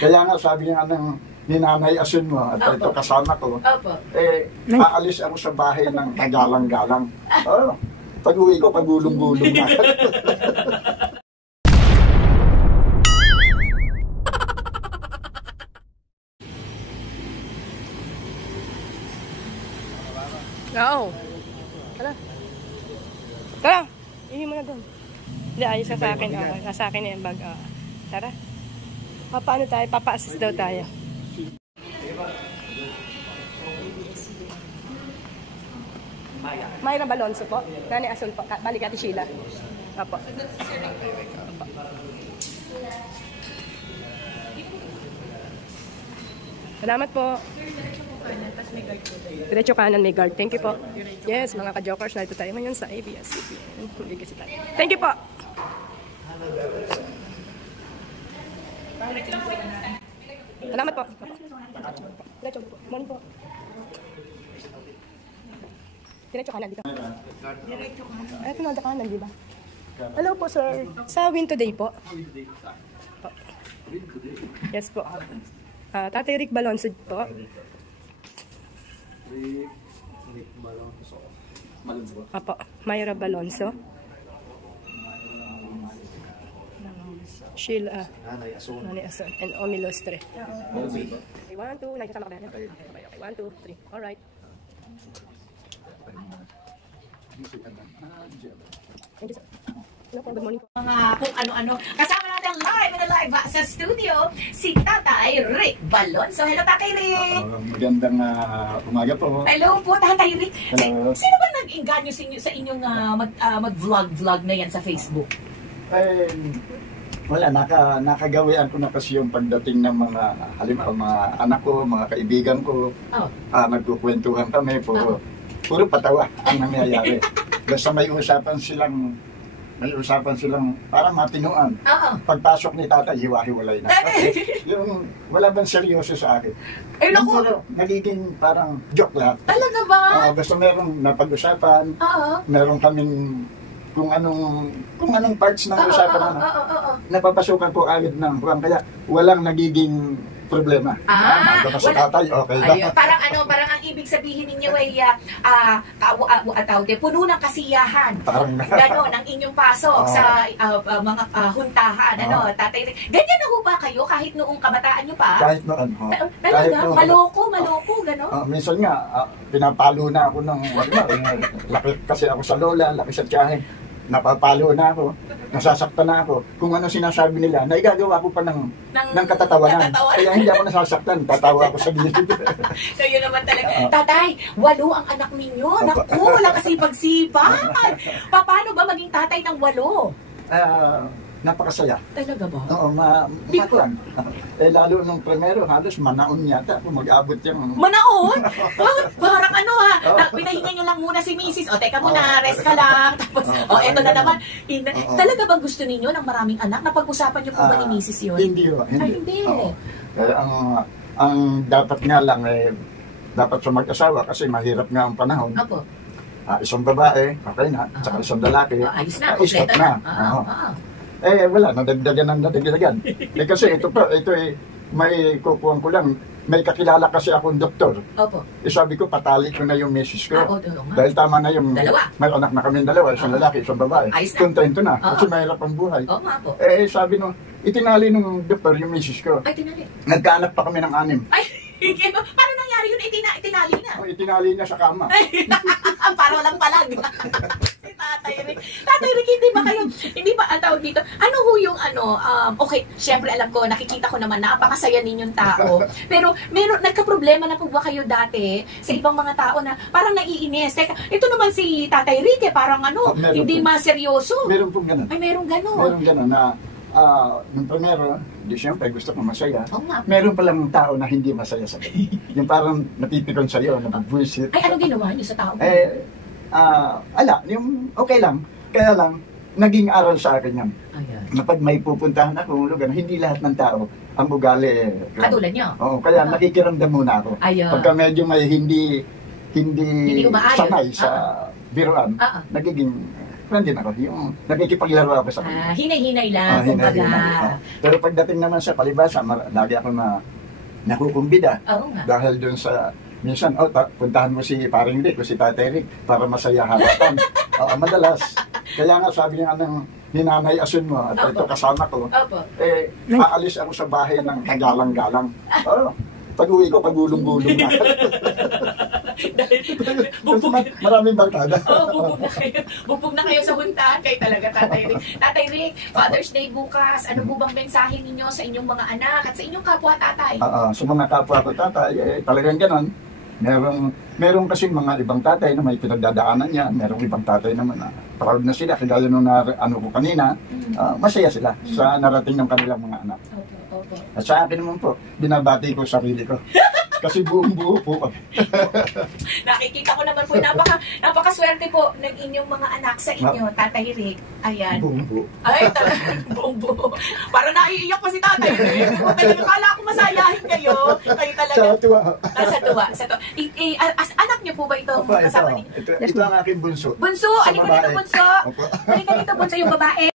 Kaya nga sabi nga ng ninanay asin mo, at ito kasama ko, aalis ako sa bahay ng kagalang-galang. Pag-uwi ko, pagulong-gulong na. Oo. Tara. Tara. Ihi mo na doon. Hindi, ayos ka sa akin. Nasa akin na yung bag. Tara. Paano tayo? Papa-assist daw tayo. Mayra Balonso po. Nani Asul po. Balik Ate Sheila. Apo. Salamat po. Diretso kanan may guard. Thank you po. Yes, mga ka-jokers, narito tayo ngayon sa ABS-CBN. Thank you po. Salamat po. Diretso po. Morning po. Diretso kanan dito. Ito na kanan, di ba? Hello po, sir. Sa Win Today po. Yes po. Tatay Rick Balonso po. Rick Balonso. Apo, Mayra Balonso. Sheila. Nanay Ason. And Omi Lostre. 1, 2, nakikasama ka ba? 1, 2, 3. Alright. Thank you, sir. Good morning po. Mga kung ano-ano. Kasama natin live sa studio, si Tatay Rick Balonso. Hello, Tatay Rick! Magandang umaga po. Hello po, Tatay Rick. Hello. Sino ba nag-inganyo sa inyong mag-vlog na yan sa Facebook? Wala, nakagawian ko na kasi yung pagdating ng mga, halimbawa, mga anak ko, mga kaibigan ko. Nagkukwentuhan kami, puro patawa ang nangyayari. Basta may usapan silang parang matinuan. Pagpasok ni tatay, hiwa-hiwalay na. Yung wala bang seryoso sa akin. Pero nagiging parang joke lahat. Talaga ba? Basta merong napag-usapan, meron kaming kung anong parts ng usapan napapasukan ko agad ng buwan. Kaya walang nagiging problema. Sa tatay, okay ba? Parang ang ibig sabihin ninyo ay puno ng kasiyahan. Ganon ang inyong pasok sa mga huntahan. Tatay, ganyan na ho ba kayo kahit noong kabataan nyo pa? Kahit noon. Talaga? Maloko, gano'n? Minsan nga, pinapalo na ako ng laki kasi ako sa lola, laki sa tiyahin. Napapalo na ako, nasasaktan na ako. Kung ano sinasabi nila, naigagawa ko pa ng katatawanan. Kaya hindi ako nasasaktan, tatawa ako sa gilid. So yun naman talaga. Tatay, 8 ang anak ninyo. Naku, wala kasipag-sipan. Paano ba maging tatay ng 8? Napakasaya. Talaga ba? Oo, matuan. Lalo nung primero, halos manaon yata kung mag-abot yung... Manaon? Parang pinahinga nyo lang muna si Mrs. Teka muna, rest ka lang. Tapos, eto na naman. Talaga bang gusto ninyo ng maraming anak? Napag-usapan nyo po ba ni Mrs. yun? Hindi. Hindi. Ang dapat nga lang, dapat sa mag-asawa kasi mahirap nga ang panahon. Apo. Isang babae, okay na. Tsaka isang lalaki, ayos na, kompleto na. Wala, nadagdagan. Kasi ito may kukuhan ko lang. May kakilala kasi akong doktor. Opo. Sabi ko, patali ko na yung misis ko. Dalawa. Dahil tama na yung... Dalawa. May anak na kami dalawa, isang lalaki, isang babae. Kontento na. Kasi mahirap ang buhay. Oo nga po. Sabi nung, itinali nung doktor yung misis ko. Ay, tinali. Nagkaanak pa kami ng 6. Ay, paano nangyari yun? Itinali na. Itinali na sa kama. Para walang palag. Tatay Rick. Tatay Rick, hindi ba ang tawag dito? Ano ho yung okay, syempre alam ko, nakikita ko naman, napakasaya ninyong tao. Pero nagka-problema na po ba kayo dati sa ibang mga tao na parang naiinis? Teka, ito naman si Tatay Rick, parang hindi maseryoso. Meron pong ganun. Ay, meron ganun. Meron ganun na, nung primero, di siyempre gusto ko masaya. Meron palang tao na hindi masaya sa akin. Yung parang napipikon sa'yo, napag-buisit. Ay, ano ginawa niyo sa tao? Yung okay lang. Kaya lang, naging aral sa akin yan. Ayan. Na pag may pupuntahan ako, lugar, hindi lahat ng tao ang ugali. Katulad niyo? Oo, kaya nakikiramdam muna ako. Pagka medyo may hindi sanay sa biruan, nagiging friend din ako. Yung nakikipaglaro ako sa kanya. Hinay-hinay lang, kumbaga. Hinay-hinay. Pero pagdating naman sa palibasa, lagi ako nakukumbida. Oo nga. Dahil dun sa, minsan, puntahan mo si Paring Rick o si Tatay Rick para masaya harapan. Madalas. Kaya nga sabi nga ng ninanay asun mo at ito kasama ko, Opo. aalis ako sa bahay ng kagalang-galang. Pag-uwi ko, pagulong-gulong na. Maraming barkada. Bugbog na kayo sa huntahan. Kayo talaga, Tatay Rick. Tatay Rick, Father's Day bukas. Ano po bang mensahe ninyo sa inyong mga anak at sa inyong kapwa tatay? Sa mga kapwa ko tatay, talagang ganon. Merong kasi mga ibang tatay na may pinagdadaanan niya. Merong ibang tatay naman na proud na sila. Kaya nung ko kanina, masaya sila sa narating ng kanilang mga anak. Opo. At sa akin naman po, binabati ko sarili ko. Kasi buong-buo po kami. Nakikita ko naman po, napakaswerte po ng inyong mga anak sa inyo, Tatay Rick. Ayan. Buong-buo. Ay, talaga, buong-buo. Parang naiiyak pa si Tatay Rick. Talaga, kala ko masayahin kayo. Kayo talaga. Sa tuwa. Sa tuwa. As anak niyo po ba ito? Kasama ninyo? Ito ang aking bunso. Bunso! Alika dito, bunso! Alika dito, bunso, yung babae.